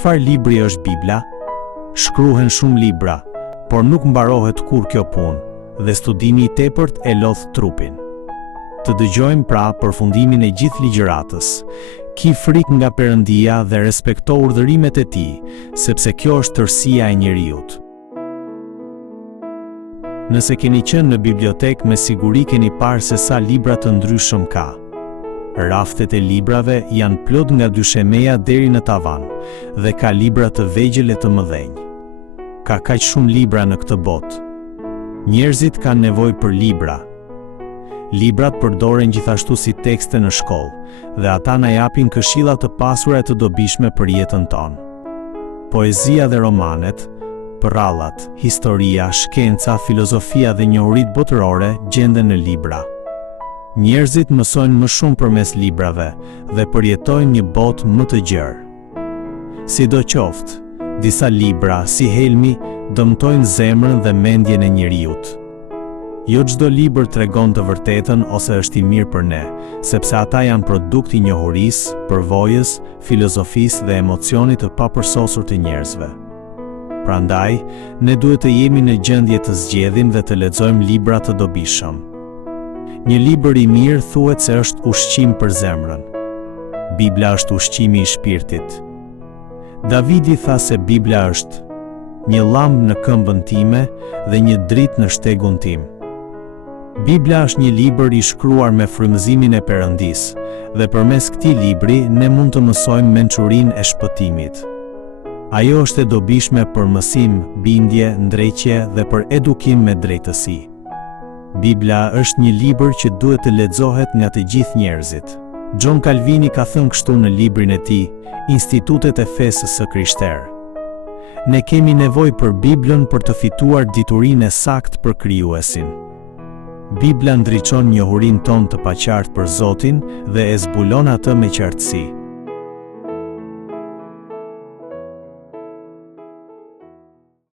çfarë libri është Bibla? Shkruhen shumë libra, por nuk mbarohet kur kjo punë dhe studimi I tepërt e lodh trupin. Të dëgjojmë pra përfundimin e gjithë ligjëratës. Ki frikë nga Perëndia dhe respekto urdhërimet e Tij, sepse kjo është tërësia e njerëzit. Nëse keni qenë në bibliotekë, me siguri keni parë se sa libra të ndryshëm ka. Raftet e librave janë plot nga dyshemeja deri në tavan, dhe ka libra të vegjël e të mëdhenj. Ka kaq shumë libra në këtë botë. Njerëzit kanë nevojë për libra. Librat përdoren gjithashtu si tekste në shkollë, dhe ata na japin këshilla të pasura e të dobishme për jetën tonë. Poezia dhe romanet, përrallat, historia, shkenca, filozofia dhe njohuritë botërore gjenden në libra. Njerëzit mësojnë më shumë përmes librave dhe përjetojnë një botë më të gjerë. Sidoqoftë, disa libra, si helmi, dëmtojnë zemrën dhe mendjen e njerëzit. Jo çdo libër tregon të vërtetën ose është I mirë për ne, sepse ata janë produkt I njohurisë, përvojës, filozofisë dhe emocionit të papërsosur të njerëzve. Prandaj, ne duhet të jemi në gjendje të zgjedhim dhe të lexojmë libra të dobishëm. Një libër I mirë thuhet se është ushqim për zemrën. Bibla është ushqimi I shpirtit. Davidi tha se Bibla është një llambë në këmbën time dhe një dritë në shtegun tim. Bibla është një libër I shkruar me frymëzimin e Perëndisë, dhe përmes këtij libri ne mund të mësojmë mençurinë e shpëtimit. Ajo është e dobishme për mësim, bindje, ndreqje dhe për edukim me drejtësi. Bibla është një libër që duhet të lexohet nga të gjithë njerëzit. John Calvini ka thënë kështu në librin e tij, Institutet e fesës së Krishterë. Ne kemi nevojë për Biblën për të fituar diturinë e saktë për krijuesin. Bibla ndriçon njohurinë tonë të paqartë për Zotin dhe e zbulon atë me qartësi.